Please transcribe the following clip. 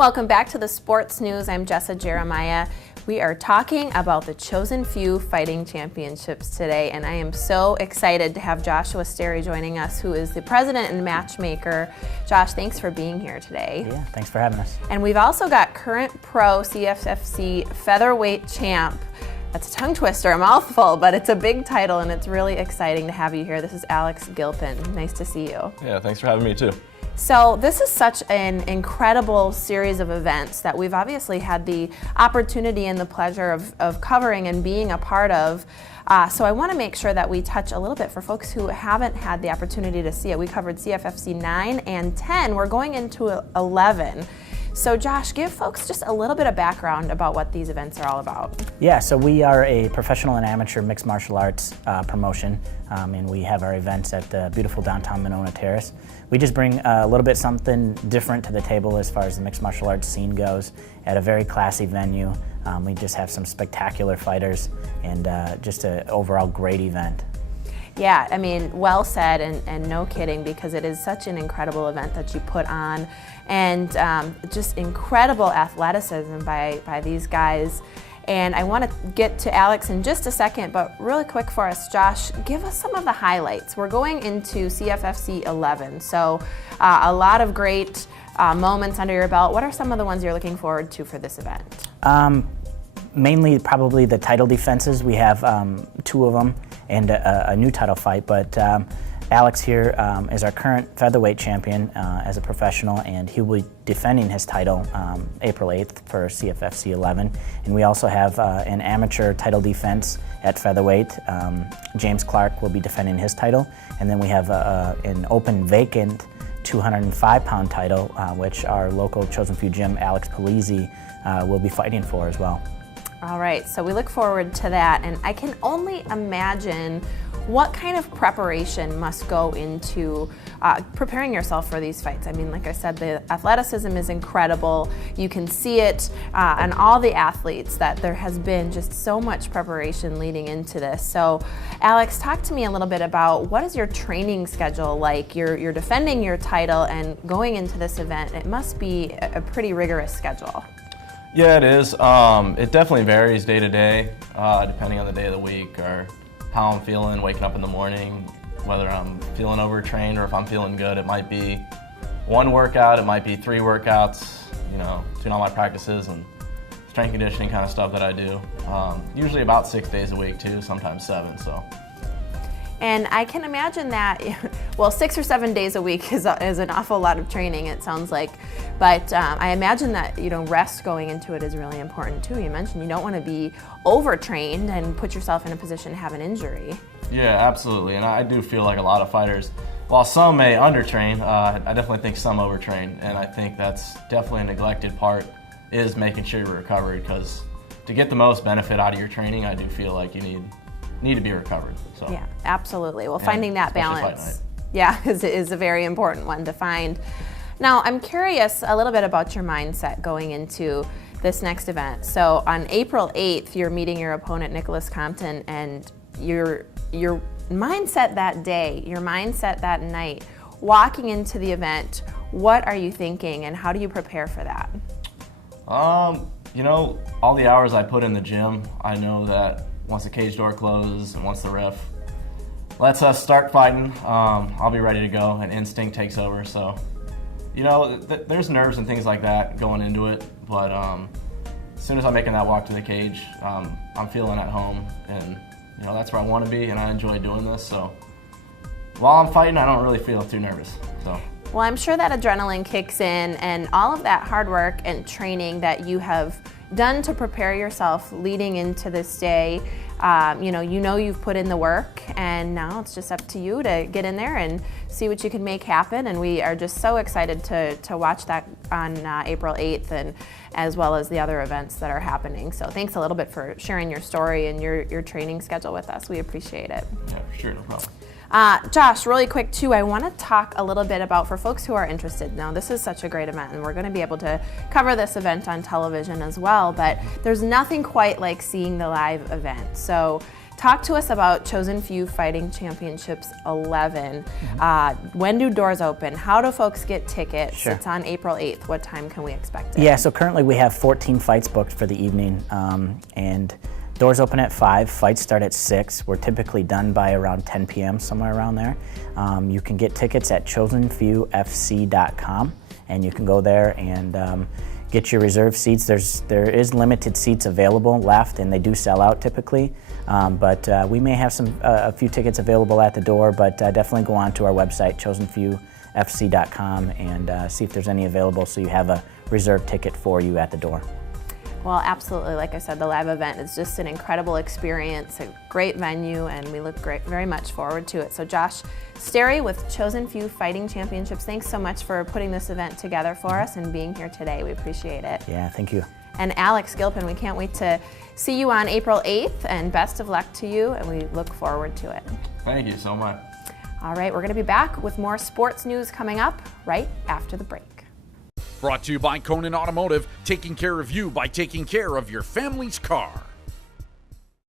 Welcome back to the Sports News. I'm Jessa Jeremiah. We are talking about the Chosen Few Fighting Championships today, and I am so excited to have Joshua Sterry joining us, who is the president and matchmaker. Josh, thanks for being here today. Yeah, thanks for having us. And we've also got current pro CFFC featherweight champ. That's a tongue twister, a mouthful, but it's a big title, and it's really exciting to have you here. This is Alex Gilpin. Nice to see you. Yeah, thanks for having me too. So this is such an incredible series of events that we've obviously had the opportunity and the pleasure of covering and being a part of. So I want to make sure that we touch a little bit for folks who haven't had the opportunity to see it. We covered CFFC 9 and 10. We're going into 11. So Josh, give folks just a little bit of background about what these events are all about. Yeah, so we are a professional and amateur mixed martial arts promotion, and we have our events at the beautiful downtown Monona Terrace. We just bring a little bit something different to the table as far as the mixed martial arts scene goes at a very classy venue. We just have some spectacular fighters and just an overall great event. Yeah, I mean, well said, and no kidding, because it is such an incredible event that you put on, and just incredible athleticism by these guys. And I want to get to Alex in just a second, but really quick for us, Josh, give us some of the highlights. We're going into CFFC 11, so a lot of great moments under your belt. What are some of the ones you're looking forward to for this event? Mainly probably the title defenses. We have two of them and a new title fight, but Alex here is our current featherweight champion as a professional, and he will be defending his title April 8th for CFFC 11. And we also have an amateur title defense at featherweight. James Clark will be defending his title, and then we have an open vacant 205-pound title, which our local Chosen Few gym, Alex Polizzi, will be fighting for as well. All right, so we look forward to that, and I can only imagine what kind of preparation must go into preparing yourself for these fights. I mean, like I said, the athleticism is incredible. You can see it on all the athletes that there has been just so much preparation leading into this. So, Alex, talk to me a little bit about what is your training schedule like? You're defending your title and going into this event. It must be a pretty rigorous schedule. Yeah, it is. It definitely varies day to day, depending on the day of the week or how I'm feeling, waking up in the morning, whether I'm feeling overtrained or if I'm feeling good. It might be one workout, it might be 3 workouts, you know, between all my practices and strength conditioning kind of stuff that I do. Usually about 6 days a week too, sometimes 7, so. And I can imagine that, well, 6 or 7 days a week is an awful lot of training, it sounds like. But I imagine that, you know, rest going into it is really important too. You mentioned you don't want to be overtrained and put yourself in a position to have an injury. Yeah, absolutely. And I do feel like a lot of fighters, while some may undertrain, I definitely think some overtrain. And I think that's definitely a neglected part, is making sure you're recovered, because to get the most benefit out of your training, I do feel like you need to be recovered. So. Yeah, absolutely. Well, finding that balance, is a very important one to find. Now, I'm curious a little bit about your mindset going into this next event. So on April 8th, you're meeting your opponent, Nicholas Compton, and your mindset that day, your mindset that night, walking into the event, what are you thinking and how do you prepare for that? You know, all the hours I put in the gym, I know that once the cage door closes and once the ref lets us start fighting, I'll be ready to go, and instinct takes over. So, you know, there's nerves and things like that going into it, but as soon as I'm making that walk to the cage, I'm feeling at home, and you know, that's where I want to be, and I enjoy doing this. So while I'm fighting, I don't really feel too nervous. So. Well, I'm sure that adrenaline kicks in, and all of that hard work and training that you have done to prepare yourself leading into this day, you know you've put in the work, and now it's just up to you to get in there and see what you can make happen. And we are just so excited to watch that on April 8th, and as well as the other events that are happening. So thanks a little bit for sharing your story and your training schedule with us. We appreciate it. Yeah, for sure, no problem. Josh, really quick too, I want to talk a little bit about, for folks who are interested, now this is such a great event and we're going to be able to cover this event on television as well, but there's nothing quite like seeing the live event. So talk to us about Chosen Few Fighting Championships 11. When do doors open? How do folks get tickets? Sure. It's on April 8th. What time can we expect it? Yeah, so currently we have 14 fights booked for the evening, and doors open at 5, fights start at 6. We're typically done by around 10 p.m., somewhere around there. You can get tickets at chosenfewfc.com, and you can go there and get your reserved seats. There is limited seats available left, and they do sell out typically. But we may have a few tickets available at the door, but definitely go on to our website, chosenfewfc.com, and see if there's any available so you have a reserved ticket for you at the door. Well, absolutely. Like I said, the live event is just an incredible experience, a great venue, and we look very much forward to it. So Josh Sterry with Chosen Few Fighting Championships, thanks so much for putting this event together for us and being here today. We appreciate it. Yeah, thank you. And Alex Gilpin, we can't wait to see you on April 8th, and best of luck to you, and we look forward to it. Thank you so much. All right, we're going to be back with more sports news coming up right after the break. Brought to you by Conan Automotive, taking care of you by taking care of your family's car.